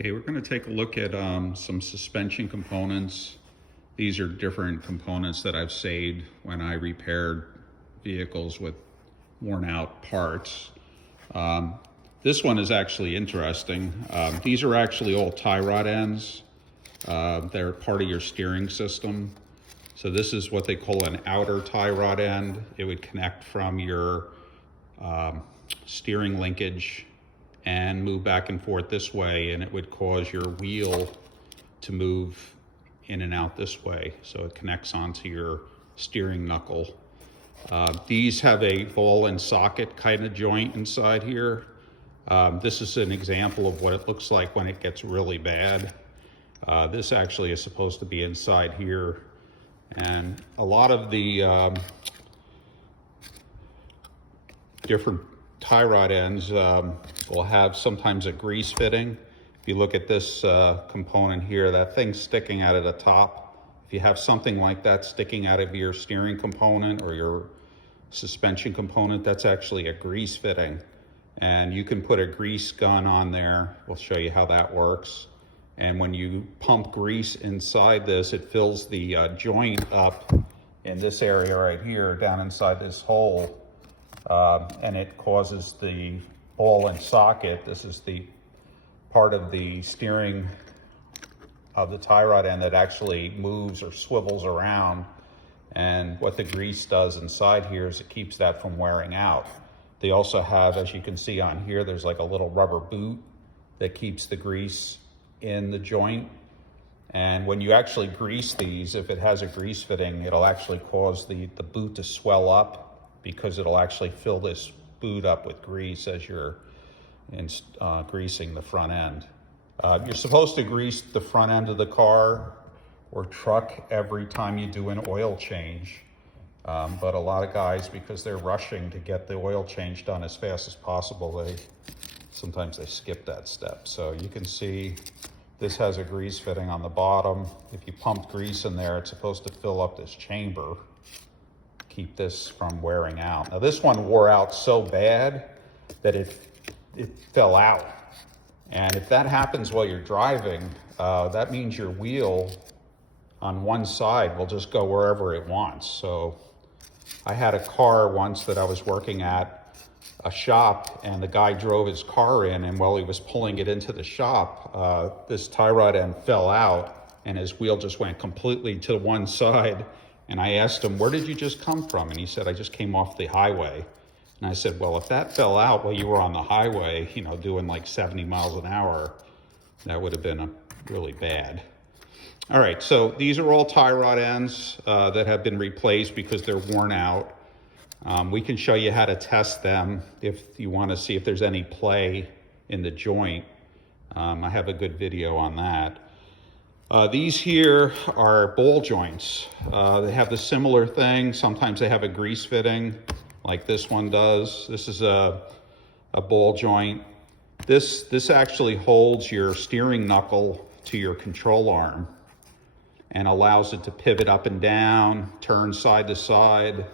Okay, we're going to take a look at some suspension components. These are different components that I've saved when I repaired vehicles with worn out parts. This one is actually interesting. These are actually all tie rod ends. They're part of your steering system. So this is what they call an outer tie rod end. It would connect from your steering linkage and move back and forth this way, and it would cause your wheel to move in and out this way. So it connects onto your steering knuckle. These have a ball and socket kind of joint inside here. This is an example of what it looks like when it gets really bad. This actually is supposed to be inside here. And a lot of the different tie rod ends will have sometimes a grease fitting. If you look at this component here, that thing's sticking out of the top. If you have something like that sticking out of your steering component or your suspension component, that's actually a grease fitting. And you can put a grease gun on there. We'll show you how that works. And when you pump grease inside this, it fills the joint up in this area right here, down inside this hole. And it causes the ball and socket, this is the part of the steering of the tie rod end that actually moves or swivels around. And what the grease does inside here is it keeps that from wearing out. They also have, as you can see on here, there's like a little rubber boot that keeps the grease in the joint. And when you actually grease these, if it has a grease fitting, it'll actually cause the boot to swell up, because it'll actually fill this boot up with grease as you're greasing the front end. You're supposed to grease the front end of the car or truck every time you do an oil change. But a lot of guys, because they're rushing to get the oil change done as fast as possible, sometimes they skip that step. So you can see this has a grease fitting on the bottom. If you pump grease in there, it's supposed to fill up this chamber, keep this from wearing out. Now this one wore out so bad that it fell out. And if that happens while you're driving, that means your wheel on one side will just go wherever it wants. So I had a car once that I was working at a shop, and the guy drove his car in, and while he was pulling it into the shop, this tie rod end fell out and his wheel just went completely to one side. And I asked him, "Where did you just come from?" And he said, "I just came off the highway." And I said, "Well, if that fell out while you were on the highway, doing like 70 miles an hour, that would have been really bad." All right, so these are all tie rod ends that have been replaced because they're worn out. We can show you how to test them if you want to see if there's any play in the joint. I have a good video on that. These here are ball joints. They have the similar thing. Sometimes they have a grease fitting like this one does. This is a ball joint. This actually holds your steering knuckle to your control arm and allows it to pivot up and down, turn side to side.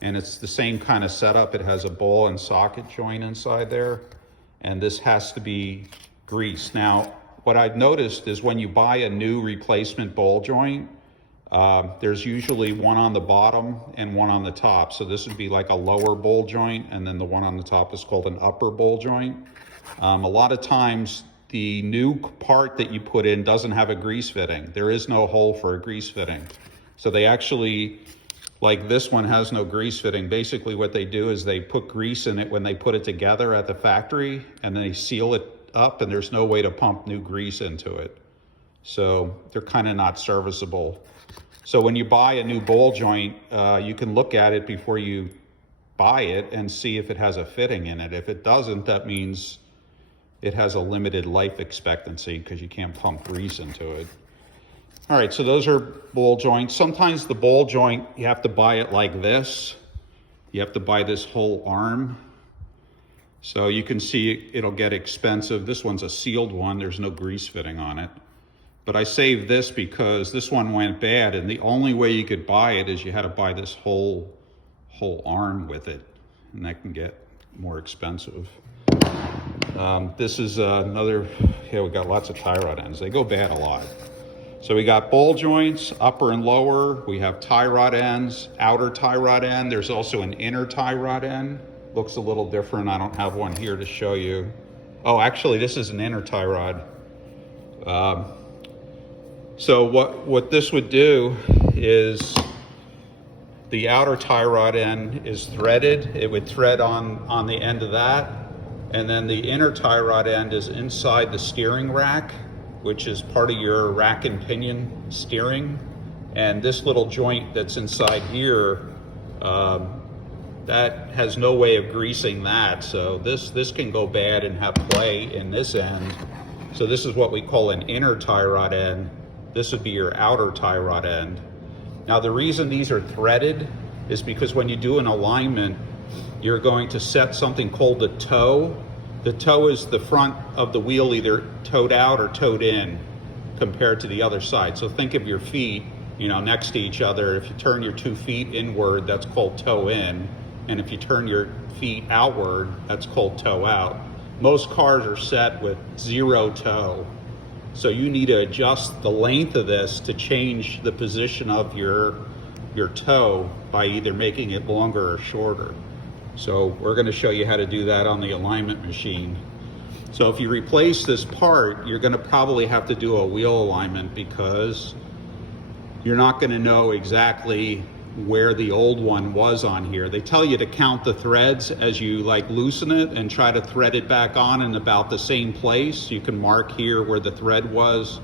And it's the same kind of setup. It has a ball and socket joint inside there. And this has to be greased. Now, what I've noticed is when you buy a new replacement ball joint, there's usually one on the bottom and one on the top. So this would be like a lower ball joint, and then the one on the top is called an upper ball joint. A lot of times the new part that you put in doesn't have a grease fitting. There is no hole for a grease fitting. So they actually, like this one has no grease fitting. Basically what they do is they put grease in it when they put it together at the factory, and then they seal it up, and there's no way to pump new grease into it. So they're kind of not serviceable. So when you buy a new ball joint, you can look at it before you buy it and see if it has a fitting in it. If it doesn't, that means it has a limited life expectancy because you can't pump grease into it. All right, so those are ball joints. Sometimes the ball joint, you have to buy it like this. You have to buy this whole arm. So you can see it'll get expensive. This one's a sealed one. There's no grease fitting on it. But I saved this because this one went bad, and the only way you could buy it is you had to buy this whole arm with it, and that can get more expensive. This is another, yeah, we got lots of tie rod ends. They go bad a lot. So we got ball joints, upper and lower. We have tie rod ends, outer tie rod end. There's also an inner tie rod end. Looks a little different. I don't have one here to show you. Oh, actually, this is an inner tie rod. So what this would do is the outer tie rod end is threaded. It would thread on the end of that. And then the inner tie rod end is inside the steering rack, which is part of your rack and pinion steering. And this little joint that's inside here, that has no way of greasing that. So this can go bad and have play in this end. So this is what we call an inner tie rod end. This would be your outer tie rod end. Now the reason these are threaded is because when you do an alignment, you're going to set something called the toe. The toe is the front of the wheel either toed out or toed in compared to the other side. So think of your feet, next to each other. If you turn your 2 feet inward, that's called toe in. And if you turn your feet outward, that's called toe out. Most cars are set with 0 toe. So you need to adjust the length of this to change the position of your toe by either making it longer or shorter. So we're going to show you how to do that on the alignment machine. So if you replace this part, you're going to probably have to do a wheel alignment because you're not going to know exactly where the old one was on here. They tell you to count the threads as you loosen it and try to thread it back on in about the same place. You can mark here where the thread was.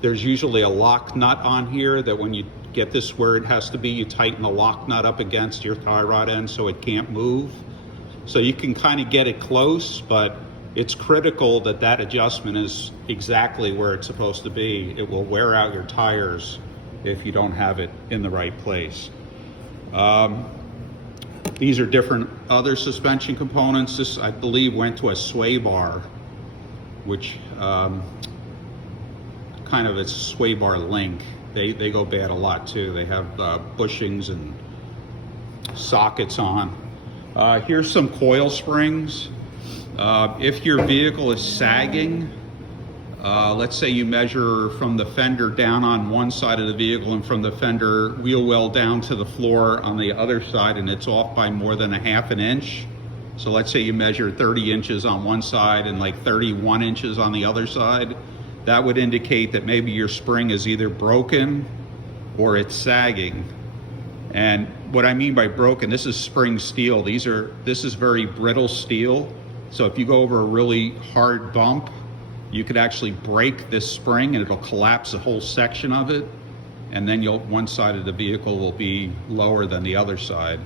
There's usually a lock nut on here that when you get this where it has to be, you tighten the lock nut up against your tie rod end so it can't move. So you can kind of get it close, but it's critical that that adjustment is exactly where it's supposed to be. It will wear out your tires if you don't have it in the right place. These are different other suspension components. This, I believe, went to a sway bar, which kind of a sway bar link. They go bad a lot too. They have bushings and sockets on. Here's some coil springs. If your vehicle is sagging, let's say you measure from the fender down on one side of the vehicle and from the fender wheel well down to the floor on the other side, and it's off by more than a ½ an inch. So let's say you measure 30 inches on one side and 31 inches on the other side. That would indicate that maybe your spring is either broken or it's sagging. And what I mean by broken, this is spring steel. This is very brittle steel. So if you go over a really hard bump, you could actually break this spring and it'll collapse a whole section of it. And then one side of the vehicle will be lower than the other side.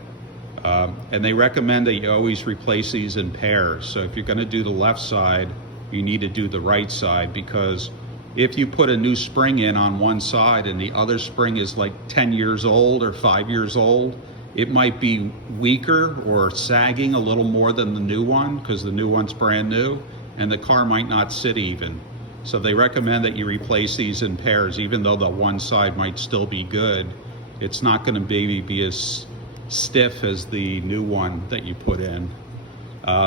And they recommend that you always replace these in pairs. So if you're gonna do the left side, you need to do the right side, because if you put a new spring in on one side and the other spring is 10 years old or 5 years old, it might be weaker or sagging a little more than the new one because the new one's brand new, and the car might not sit even. So they recommend that you replace these in pairs. Even though the one side might still be good, it's not going to be as stiff as the new one that you put in.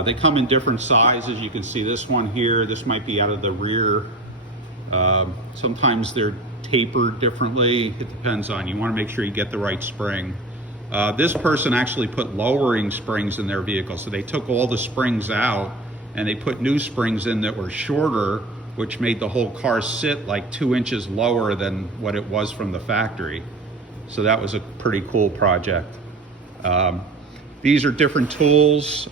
They come in different sizes. You can see this one here. This might be out of the rear. Sometimes they're tapered differently. It depends on you. Want to make sure you get the right spring. This person actually put lowering springs in their vehicle. So they took all the springs out and they put new springs in that were shorter, which made the whole car sit 2 inches lower than what it was from the factory. So that was a pretty cool project. These are different tools.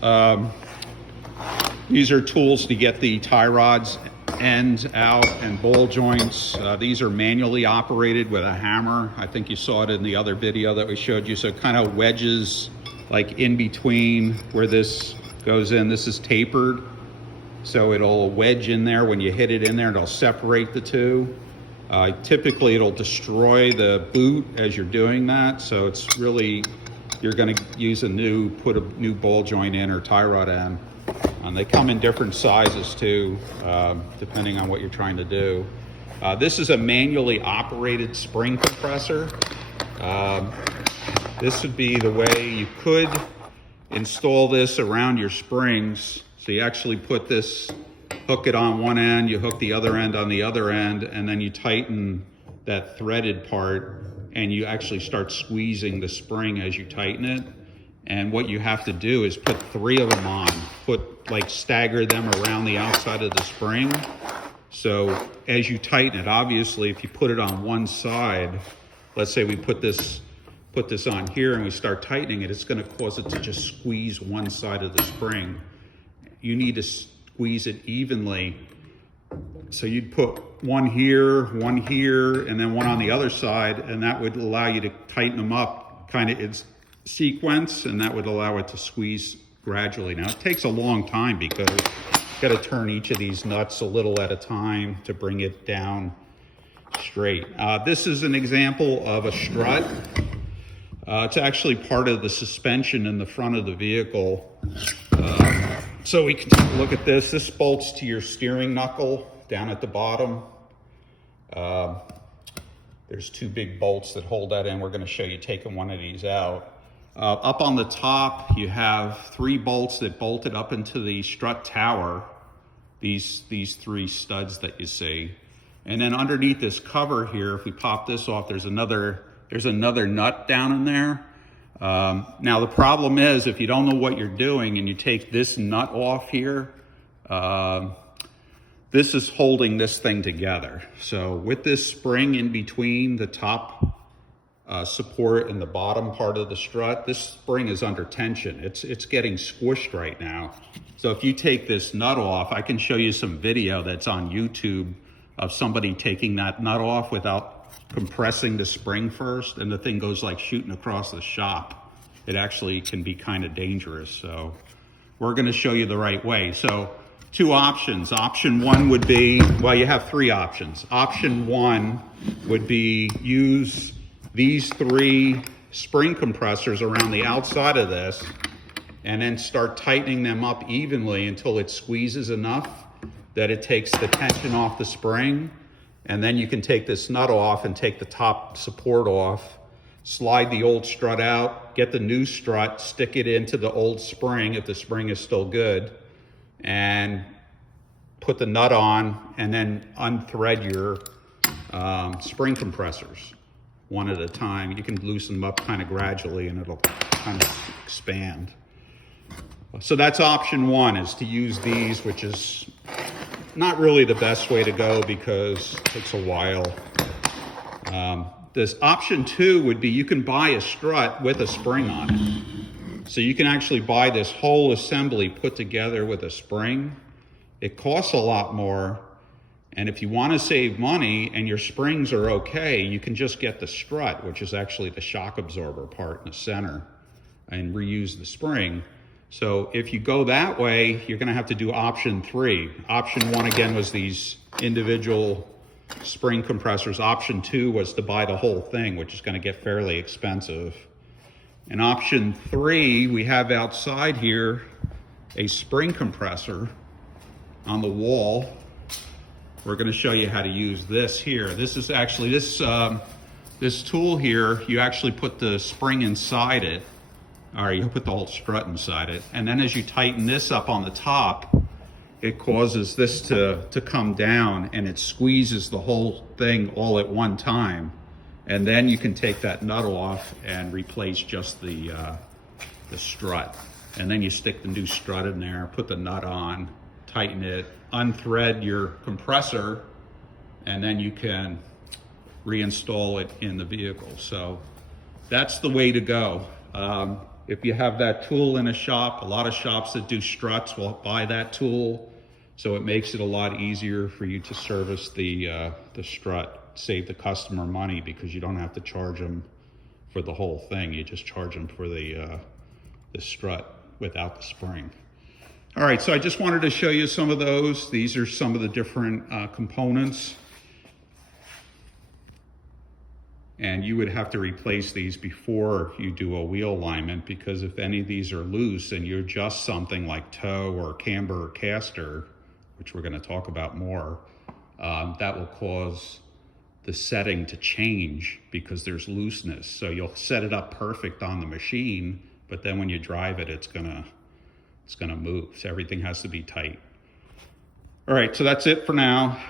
These are tools to get the tie rods ends out and ball joints. These are manually operated with a hammer. I think you saw it in the other video that we showed you. So it kind of wedges in between where this goes in. This is tapered, so it'll wedge in there. When you hit it in there, it'll separate the two. Typically it'll destroy the boot as you're doing that. So it's really, you're gonna use put a new ball joint in or tie rod in. And they come in different sizes too, depending on what you're trying to do. This is a manually operated spring compressor. This would be the way you could install this around your springs. So you actually put this hook it on one end, you hook the other end on the other end, and then you tighten that threaded part, and you actually start squeezing the spring as you tighten it. And what you have to do is put 3 of them on, stagger them around the outside of the spring. So as you tighten it, obviously if you put it on one side, let's say we put this on here and we start tightening it, it's going to cause it to just squeeze one side of the spring. You need to squeeze it evenly. So you'd put one here, and then one on the other side, and that would allow you to tighten them up kind of in sequence, and that would allow it to squeeze gradually. Now it takes a long time because you've got to turn each of these nuts a little at a time to bring it down straight. This is an example of a strut. It's actually part of the suspension in the front of the vehicle. So we can take a look at this. This bolts to your steering knuckle down at the bottom. There's 2 big bolts that hold that in. We're going to show you taking one of these out. Up on the top, you have 3 bolts that bolted up into the strut tower. These 3 studs that you see. And then underneath this cover here, if we pop this off, there's another nut down in there. Now the problem is, if you don't know what you're doing and you take this nut off here, this is holding this thing together. So with this spring in between the top support and the bottom part of the strut, this spring is under tension. It's getting squished right now. So if you take this nut off, I can show you some video that's on YouTube of somebody taking that nut off without compressing the spring first, and the thing goes like shooting across the shop. It actually can be kind of dangerous. So we're going to show you the right way. So 2 options. Option 1 would be, well, you have 3 options. Option 1 would be use these 3 spring compressors around the outside of this and then start tightening them up evenly until it squeezes enough that it takes the tension off the spring. And then you can take this nut off and take the top support off, slide the old strut out, get the new strut, stick it into the old spring if the spring is still good, and put the nut on, and then unthread your spring compressors one at a time. You can loosen them up kind of gradually and it'll kind of expand. So that's option 1, is to use these, which is not really the best way to go because it takes a while. This option 2 would be, you can buy a strut with a spring on it. So you can actually buy this whole assembly put together with a spring. It costs a lot more. And if you want to save money and your springs are okay, you can just get the strut, which is actually the shock absorber part in the center, and reuse the spring. So if you go that way, you're going to have to do option 3. Option 1, again, was these individual spring compressors. Option 2 was to buy the whole thing, which is going to get fairly expensive. And option 3, we have outside here a spring compressor on the wall. We're going to show you how to use this here. This is actually, this tool here, you actually put the spring inside it, or you put the whole strut inside it. And then as you tighten this up on the top, it causes this to come down, and it squeezes the whole thing all at one time. And then you can take that nut off and replace just the strut. And then you stick the new strut in there, put the nut on, tighten it, unthread your compressor, and then you can reinstall it in the vehicle. So that's the way to go. If you have that tool in a shop, a lot of shops that do struts will buy that tool. So it makes it a lot easier for you to service the strut, save the customer money because you don't have to charge them for the whole thing. You just charge them for the strut without the spring. All right, so I just wanted to show you some of those. These are some of the different components. And you would have to replace these before you do a wheel alignment, because if any of these are loose and you adjust something like toe or camber or caster, which we're going to talk about more, that will cause the setting to change because there's looseness. So you'll set it up perfect on the machine, but then when you drive it, it's gonna move. So everything has to be tight. All right, so that's it for now.